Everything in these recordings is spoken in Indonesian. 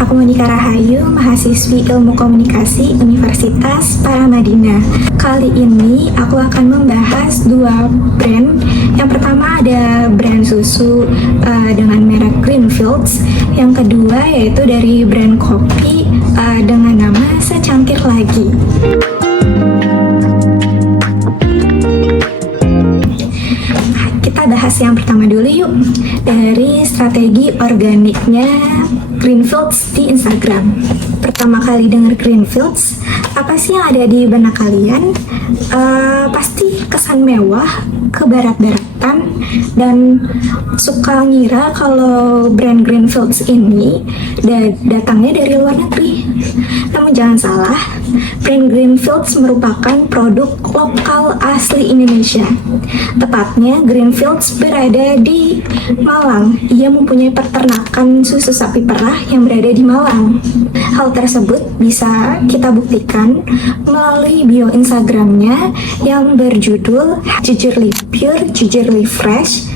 Aku Monika Rahayu, mahasiswi Ilmu Komunikasi Universitas Paramadina. Kali ini aku akan membahas dua brand. Yang pertama ada brand susu dengan merek Greenfields. Yang kedua yaitu dari brand kopi dengan nama Secangkir Lagi. Kita bahas yang pertama dulu yuk, dari strategi organiknya Greenfields di Instagram. Pertama kali dengar Greenfields, apa sih yang ada di benak kalian? Pasti kesan mewah, kebarat-baratan, dan suka ngira kalau brand Greenfields ini datangnya dari luar negeri. Namun jangan salah, brand Greenfields merupakan produk lokal asli Indonesia. Tepatnya Greenfields berada di Malang. Ia mempunyai peternakan susu sapi perah yang berada di Malang. Hal tersebut bisa kita buktikan melalui bio Instagramnya yang berjudul Jujurly Pure, Jujurly Fresh,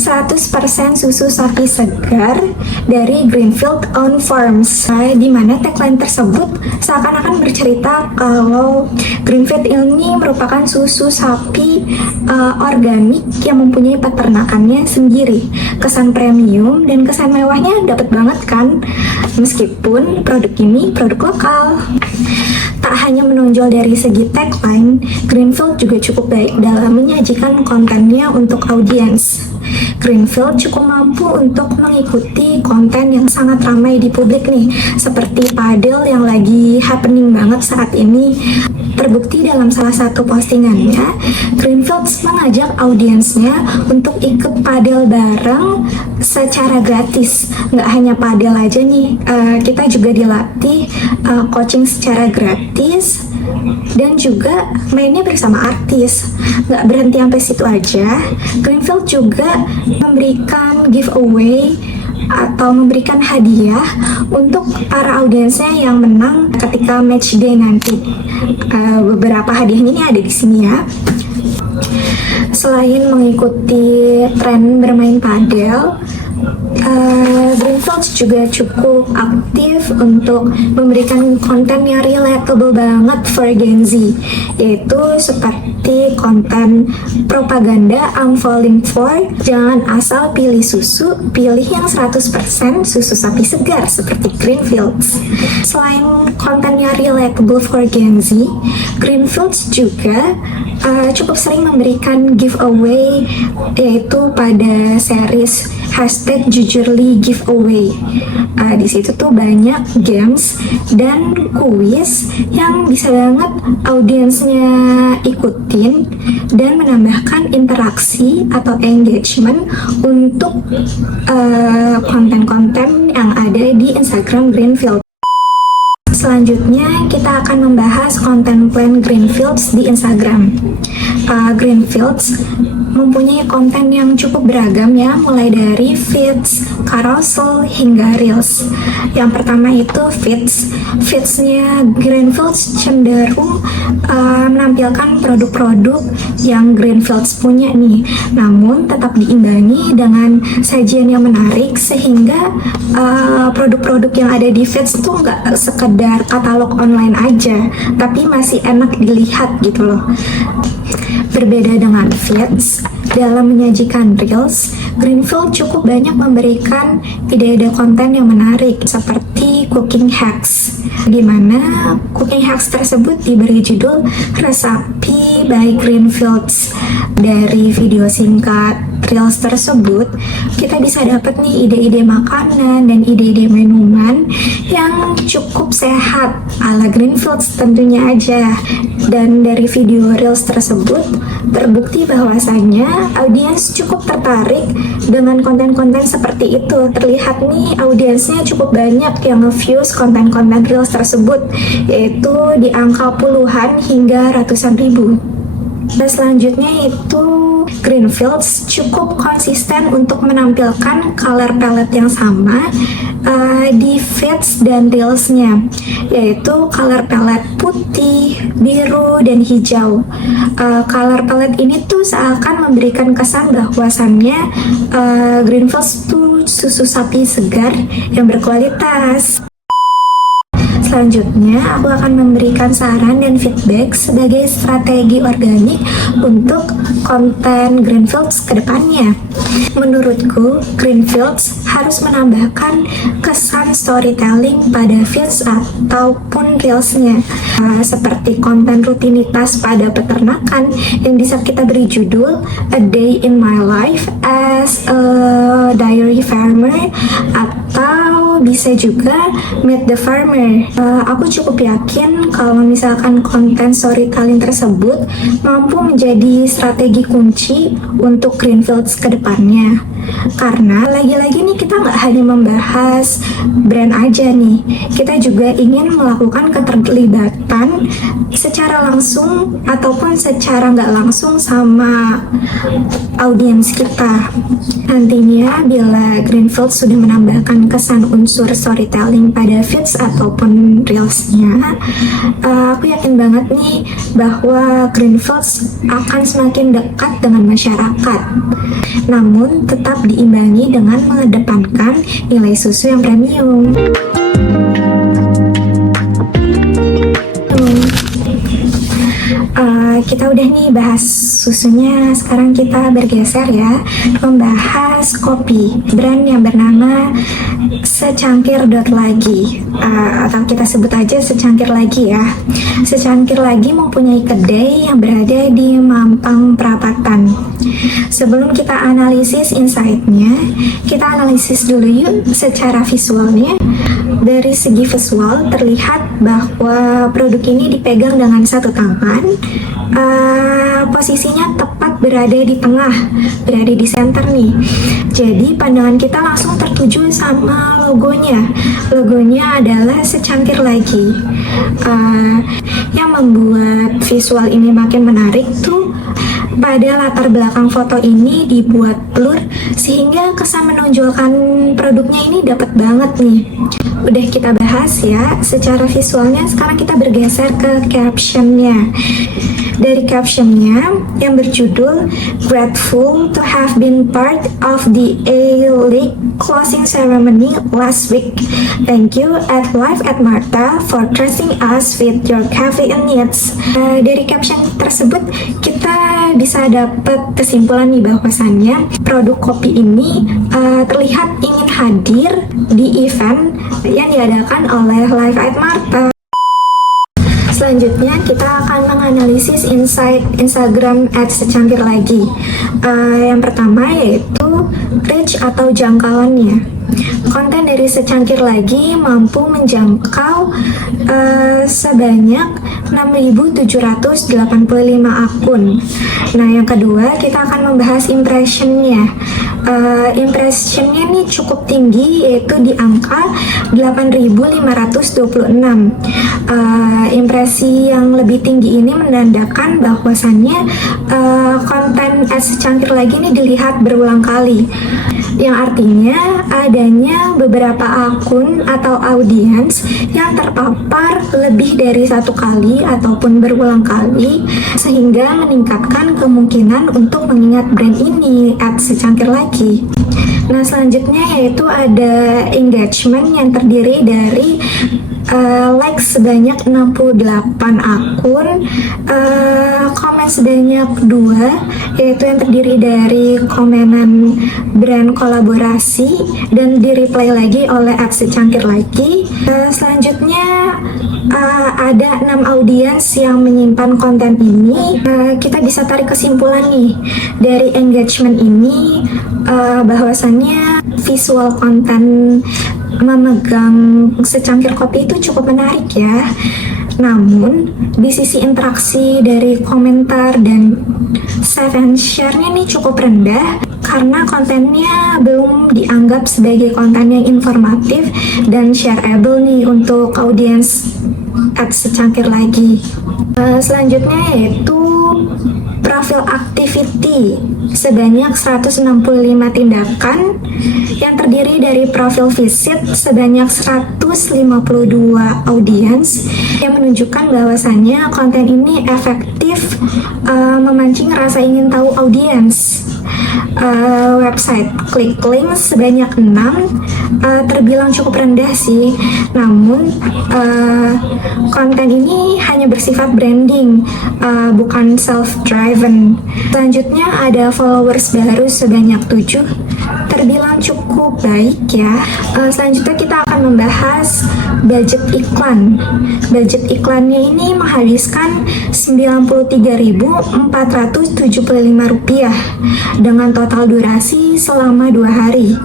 100% susu sapi segar dari Greenfield Own Farms, di mana tagline tersebut seakan-akan bercerita kalau Greenfield ini merupakan susu sapi organik yang mempunyai peternakannya sendiri. Kesan premium dan kesan mewahnya dapat banget kan, meskipun produk ini produk lokal. Tak hanya menonjol dari segi tagline, Greenfield juga cukup baik dalam menyajikan kontennya untuk audiens. Greenfield cukup mampu untuk mengikuti konten yang sangat ramai di publik nih, seperti padel yang lagi happening banget saat ini. Terbukti dalam salah satu postingannya, Greenfield mengajak audiensnya untuk ikut padel bareng secara gratis. Nggak hanya padel aja nih, kita juga dilatih coaching secara gratis dan juga mainnya bersama artis. Nggak berhenti sampai situ aja, Greenfield juga memberikan giveaway atau memberikan hadiah untuk para audiensnya yang menang ketika match day nanti. Beberapa hadiahnya ini ada di sini ya. Selain mengikuti tren bermain padel, Greenfields juga cukup aktif untuk memberikan konten yang relatable banget for Gen Z, yaitu seperti konten propaganda I'm falling for, jangan asal pilih susu, pilih yang 100% susu sapi segar seperti Greenfields. Selain konten yang relatable for Gen Z, Greenfields juga cukup sering memberikan giveaway, yaitu pada series hashtag Jujurly Giveaway. Di situ tuh banyak games dan kuis yang bisa banget audiensnya ikutin dan menambahkan interaksi atau engagement untuk konten-konten yang ada di Instagram Greenfield. Selanjutnya kita akan membahas konten plan Greenfields di Instagram. Greenfields mempunyai konten yang cukup beragam ya, mulai dari feeds, carousel, hingga reels. Yang pertama itu feedsnya Greenfields cenderung menampilkan produk-produk yang Greenfields punya nih, namun tetap diimbangi dengan sajian yang menarik sehingga produk-produk yang ada di feeds itu nggak sekedar katalog online aja, tapi masih enak dilihat gitu loh. Berbeda dengan feeds, dalam menyajikan reels, Greenfield cukup banyak memberikan ide-ide konten yang menarik seperti cooking hacks, di mana cooking hacks tersebut diberi judul Resapi by Greenfields. Dari video singkat reels tersebut, kita bisa dapat nih ide-ide makanan dan ide-ide minuman yang cukup sehat ala Greenfields tentunya aja. Dan dari video reels tersebut terbukti bahwasannya audiens cukup tertarik dengan konten-konten seperti itu. Terlihat nih audiensnya cukup banyak yang nge-views konten-konten reels tersebut, yaitu di angka puluhan hingga ratusan ribu. Selanjutnya itu Greenfields cukup konsisten untuk menampilkan color palette yang sama di feeds dan reelsnya, yaitu color palette putih, biru, dan hijau. Color palette ini tuh seakan memberikan kesan bahwasannya Greenfields tuh susu sapi segar yang berkualitas. Selanjutnya, aku akan memberikan saran dan feedback sebagai strategi organik untuk konten Greenfields ke depannya. Menurutku, Greenfields harus menambahkan kesan storytelling pada feeds ataupun reelsnya, seperti konten rutinitas pada peternakan yang bisa kita beri judul A Day in My Life as a Dairy Farmer, atau bisa juga Meet the Farmer. Aku cukup yakin kalau misalkan konten storytelling tersebut mampu menjadi strategi kunci untuk Greenfields ke depannya. Karena lagi-lagi nih kita nggak hanya membahas brand aja nih, kita juga ingin melakukan keterlibatan secara langsung ataupun secara nggak langsung sama audiens kita. Nantinya bila Greenfields sudah menambahkan kesan unsur storytelling pada feeds ataupun reelsnya, aku yakin banget nih bahwa Greenfields akan semakin dekat dengan masyarakat. Namun tetap diimbangi dengan mengedepankan nilai susu yang premium. Kita udah nih bahas susunya, sekarang kita bergeser ya, membahas kopi brand yang bernama Secangkir Lagi, atau kita sebut aja Secangkir Lagi ya. Secangkir Lagi mempunyai kedai yang berada di Mampang Perapatan. Sebelum kita analisis insight-nya, kita analisis dulu yuk secara visualnya. Dari segi visual terlihat bahwa produk ini dipegang dengan satu tangan, posisinya tepat berada di tengah, berada di center nih. Jadi pandangan kita langsung tertuju sama logonya. Logonya adalah Secangkir Lagi. Yang membuat visual ini makin menarik tuh pada latar belakang foto ini dibuat blur sehingga kesan menonjolkan produknya ini dapat banget nih. Udah kita bahas ya secara visualnya, sekarang kita bergeser ke captionnya. Dari captionnya yang berjudul Grateful to have been part of the A-League closing ceremony last week. Thank you at Live at Marta for trusting us with your caffeine needs. Dari caption tersebut kita bisa dapat kesimpulan nih bahwasannya produk kopi ini terlihat ingin hadir di event yang diadakan oleh Live at Marta. Selanjutnya kita akan menganalisis insight Instagram @secangkir lagi. Yang pertama yaitu reach atau jangkauannya. Konten dari Secangkir Lagi mampu menjangkau sebanyak 6.785 akun. Nah, yang kedua kita akan membahas impressionnya. Impressionnya nih cukup tinggi, yaitu di angka 8.526. Impresi yang lebih tinggi ini menandakan bahwasannya konten Secangkir Lagi ini dilihat berulang kali, yang artinya adanya beberapa akun atau audiens yang terpapar lebih dari satu kali ataupun berulang kali, sehingga meningkatkan kemungkinan untuk mengingat brand ini @secangkir lagi. Nah, selanjutnya yaitu ada engagement yang terdiri dari like sebanyak 68 akun, komen sebanyak 2, yaitu yang terdiri dari komenan brand kolaborasi dan di-reply lagi oleh @secangkir lagi. Selanjutnya ada 6 audiens yang menyimpan konten ini. Kita bisa tarik kesimpulan nih dari engagement ini, bahwasannya visual konten memegang secangkir kopi itu cukup menarik ya. Namun di sisi interaksi dari komentar dan save and share-nya nih cukup rendah karena kontennya belum dianggap sebagai konten yang informatif dan shareable nih untuk audiens @secangkir lagi. Selanjutnya yaitu profil activity sebanyak 165 tindakan yang terdiri dari profil visit sebanyak 152 audiens yang menunjukkan bahwasannya konten ini efektif memancing rasa ingin tahu audiens. Website klik link sebanyak 6 terbilang cukup rendah sih, namun konten ini hanya bersifat branding, bukan self-driven. Selanjutnya ada followers baru sebanyak 7, terbilang cukup baik ya. Selanjutnya kita akan membahas budget iklan. Budget iklannya ini menghabiskan Rp93.475 dengan total durasi selama 2 hari.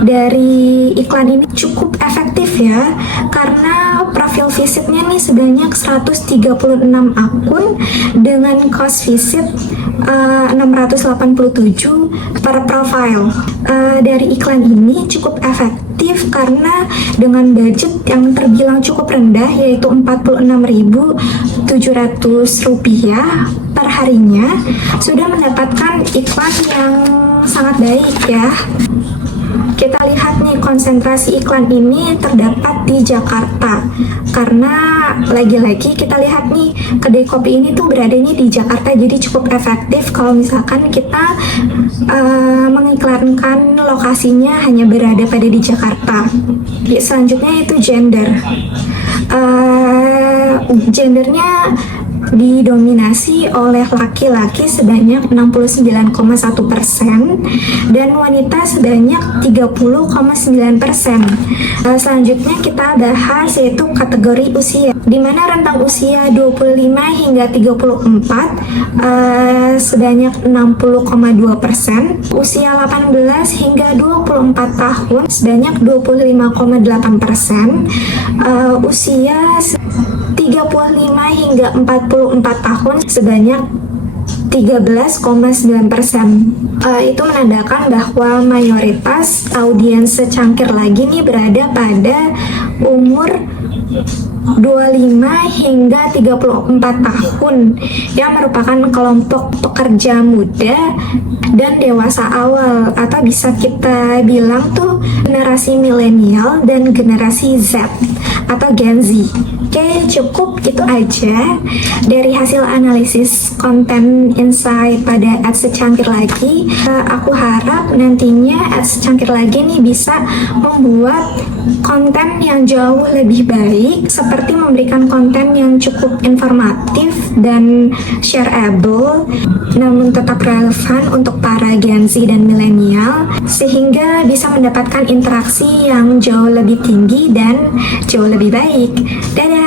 Dari iklan ini cukup efektif ya, karena profil visitnya nih sebanyak 136 akun dengan cost visit 687 per profile. Dari iklan ini cukup efektif karena dengan budget yang terbilang cukup rendah, yaitu Rp46.700 per harinya, sudah mendapatkan iklan yang sangat baik ya. Kita lihat nih, konsentrasi iklan ini terdapat di Jakarta, karena lagi-lagi kita lihat nih, kedai kopi ini tuh beradanya di Jakarta, jadi cukup efektif kalau misalkan kita mengiklankan lokasinya hanya berada pada di Jakarta. Selanjutnya itu gender. Gendernya didominasi oleh laki-laki sebanyak 69,1% dan wanita sebanyak 30,9%. Selanjutnya kita bahas yaitu kategori usia, di mana rentang usia 25 hingga 34 sebanyak 60,2%, usia 18 hingga 24 tahun sebanyak 25,8%, usia 35 hingga 44 tahun sebanyak 13,9%. Itu menandakan bahwa mayoritas audiens secangkir lagi nih berada pada umur 25 hingga 34 tahun yang merupakan kelompok pekerja muda dan dewasa awal, atau bisa kita bilang tuh generasi milenial dan generasi Z atau Gen Z. Oke, cukup itu aja dari hasil analisis konten insight pada Ads Secangkir Lagi. Aku harap nantinya Ads Secangkir Lagi nih bisa membuat konten yang jauh lebih baik, seperti memberikan konten yang cukup informatif dan shareable, namun tetap relevan untuk para Gen Z dan milenial, sehingga bisa mendapatkan interaksi yang jauh lebih tinggi dan jauh lebih baik. Dadah!